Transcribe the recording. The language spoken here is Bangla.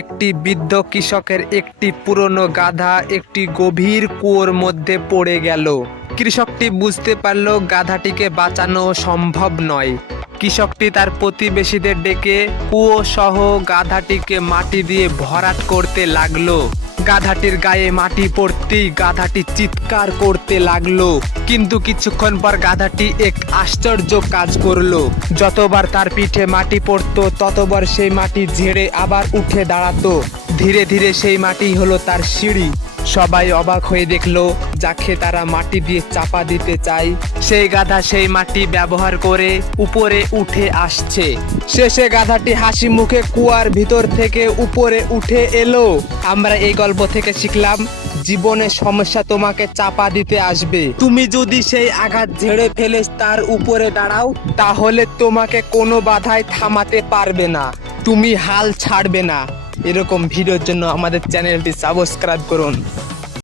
একটি বৃদ্ধ কৃষকের একটি পুরনো গাধা, একটি গভীর কুয়োর মধ্যে পড়ে গেল। কৃষকটি বুঝতে পারল গাধাটিকে বাঁচানো সম্ভব নয়। কৃষকটি তার প্রতিবেশীদের ডেকে কুয়ো সহ গাধাটিকে মাটি দিয়ে ভরাট করতে লাগল। গাধাটির গায়ে মাটি পড়তেই গাধাটি চিৎকার করতে লাগল। কিন্তু কিছুক্ষণ পর গাধাটি এক আশ্চর্য কাজ করল। যতবার তার পিঠে মাটি পড়তো, ততবার সেই মাটি ঝেড়ে আবার উঠে দাঁড়াতো। ধীরে ধীরে সেই মাটি হলো তার সিঁড়ি। সবাই অবাক হয়ে দেখল, যাকে তারা মাটি দিয়ে চাপা দিতে চায়। সেই গাধা সেই মাটি ব্যবহার করে উপরে উঠে আসছে। শেষে গাধাটি হাসি মুখে কুয়ার ভিতর থেকে উপরে উঠে এলো। আমরা এই গল্প থেকে শিখলাম, জীবনে সমস্যা তোমাকে চাপা দিতে আসবে। তুমি যদি সেই আঘাত ঝেড়ে ফেলে তার উপরে দাঁড়াও, তাহলে তোমাকে কোনো বাধায় থামাতে পারবে না। তুমি হাল ছাড়বে না। এরকম ভিডিওর জন্য আমাদের চ্যানেলটি সাবস্ক্রাইব করুন।